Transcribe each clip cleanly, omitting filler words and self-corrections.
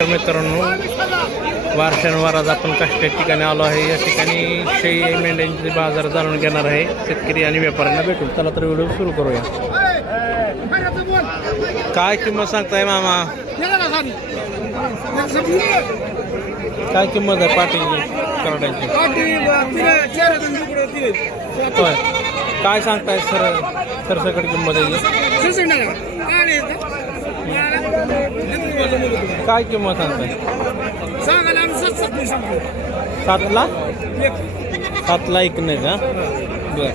मित्रांनो, वारशानवार आज आपण कष्ट ठिकाणी आलो आहे. या ठिकाणी शेळी मेंढ्यांचे बाजार जाणून घेणार आहे. शेतकरी आणि व्यापाऱ्यांना भेटून चला तर व्हिडिओ सुरू करूया. काय किंमत सांगताय मामा? काय किंमत आहे पाटीची करड्यांची? होय, काय सांगताय सरसकट किंमत आहे? काय किंमत सांगताय? 7 एक नाही का? बर,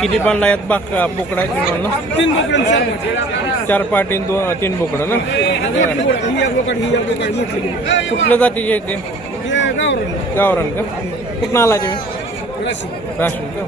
किती पण आहेत बाका बोकडा किंवा 3 बोकडं, 4 पाटी 3 बोकडं ना? कुठल्या जातीचे आहेत ते? गावरान का? कुठं आला तुम्ही? राशीन का?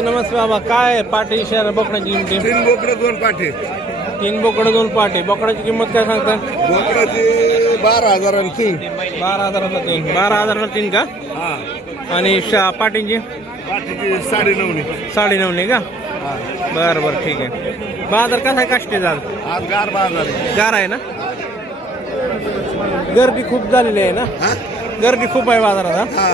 नमस्ते बाबा, काय पाटी शहर बोकडाची किंमत? 3 बोकडं 2 पाठी. 3 बोकडं 2 पाटी. बोकडाची किंमत काय सांगता? बोकडाची 12,000 आणि 3. 12,000ला 3. 12,000ला 3 का? हा, आणि पाटींची पाठीची 9.5. 9.5 का? बरं बरं, ठीक आहे. बाजार कसा आहे काष्टीचा? आज गार बाजार आहे. गार आहे ना? गर्दी खूप झालेली आहे ना? हा? गर्दी खूप आहे बाजारात. हा.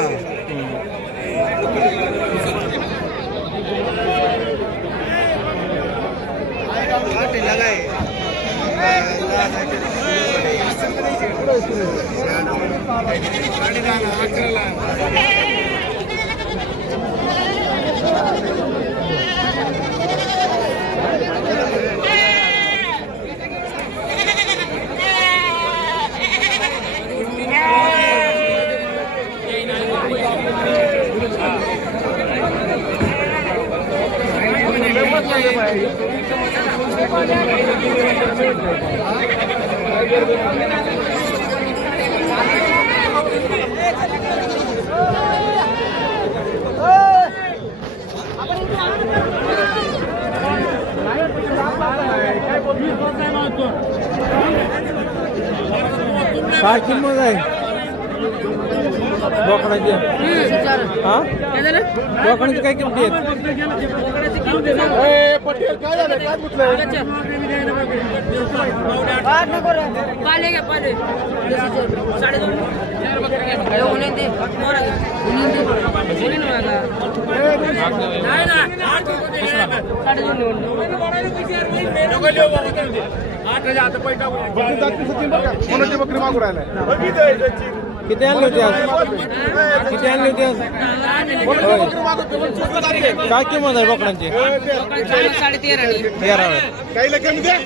काय किंमत आहे बोकडाची? हा, बोकडाची काय किंमत आहे? बकरी मागू राहिलाय. किती आणली होती आज? किती आणली होती आज? काय किंमत आहे बोकडांची? 13. काही कमी द्या.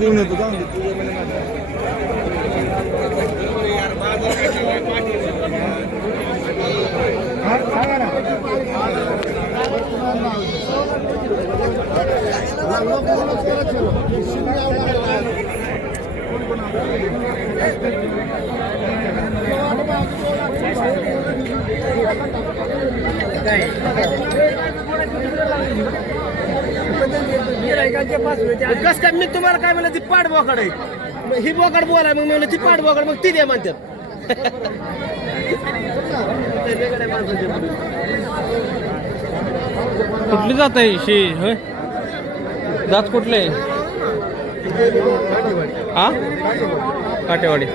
देऊन येतो का? कस काय मी तुम्हाला काय म्हणलं, ती पाठ बोकड आहे, ही बोकड बोलाय, मग म्हणलं ती पाठ बोकड, मग ती द्या म्हणतात. कुठली जात आहे शी? होय, जात कुठले? हा, काटेवाडी.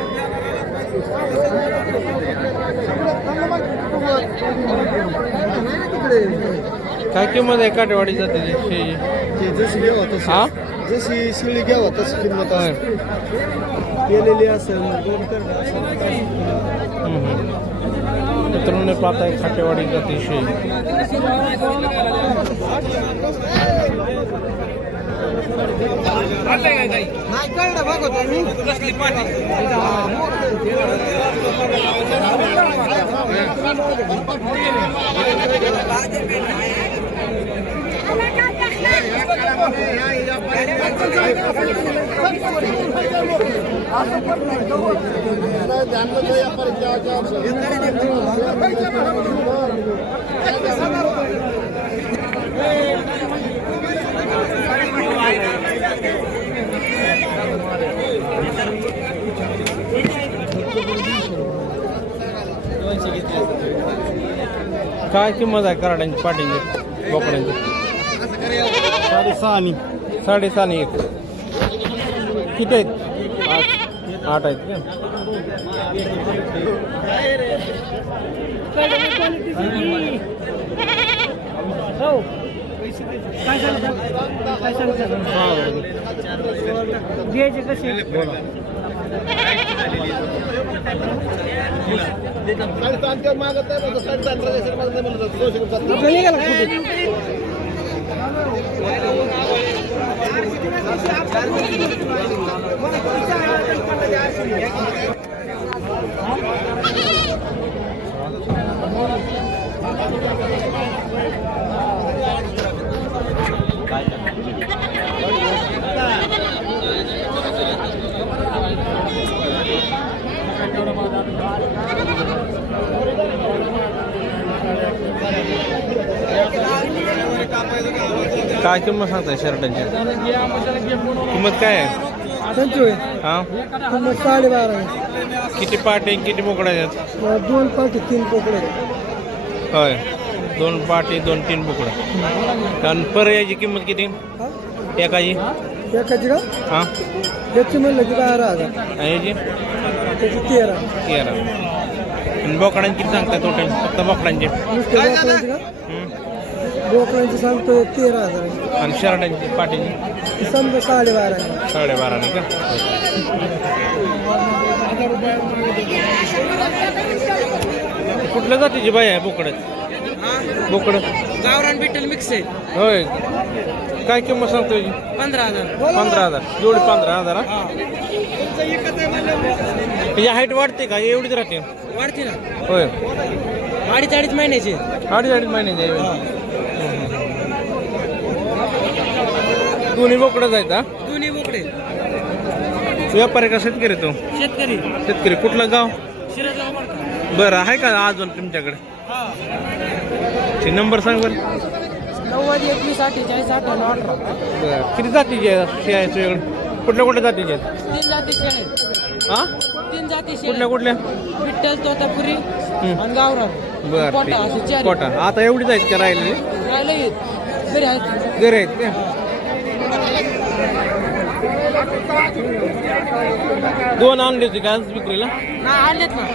काय किंमत आहे काटेवाडी जाते जशी घ्यावा हा जशी शिळी घ्यावा तशी किंमत होय. केलेली असेल दोन करणं मित्रांनो पाहताय काटेवाडी जाते शेळी नाही कळलं बघतो मी कसली काय किंमत आहे कराड्यांची पाटींची बोकड्यांची 6.5 एक किती आहेत 8 आहेत का घ्यायचे कसे काय किंमत सांगताय शर्टांची किंमत काय आहे हा 12.5 किती पाटे किती बोकडा आहेत 2 पाटी 3 बोकडे होय 2 पाटे 2-3 बोकडा कारण पर्यायची किंमत किती एकाची एकाची का हा याची म्हणलं की 12,000 आणि याची त्याची 13 13 आणि बोकडांची किती सांगताय टोटल फक्त बोकडांचे नुसतं बोकडांची का बोकडांची सांगतोय 13,000 आणि शर्टांची पाटीची समजा 12.5 12.5 नाही का कुठल्या जातीची बाई आहे बोकडं गावरान बिटल मिक्स आहे होय काय किंमत सांगतोय 15,000 जोडी 15,000 त्याची हाईट वाढते का एवढीच राहते वाढते ना होय 2.5 महिन्याचे 2.5 महिन्याचे दोन्ही बोकडं जायचं हा दोन्ही बोकडे व्यापारी का शेतकरी तो शेतकरी कुठलं गाव शिरदगाव मार्केट. बरं आहे का अजून तुमच्याकडे ते नंबर सांग बरं 90 21 48 98 18 बरं किती जातीचे आहेत शेळ्या कुठल्या जातीचे आहेत 3 जाती शेळे हा 3 जाती कुठल्या विठ्ठल तोतापुरी आणि गावरान बरं कोटा असे ठीक. 4 कोटा आता एवढीच आहेत का राहिलेली राहिले घरी आहेत घरी आहेत का 2 आणली होती का आज विक्रीला ना आणलेत ना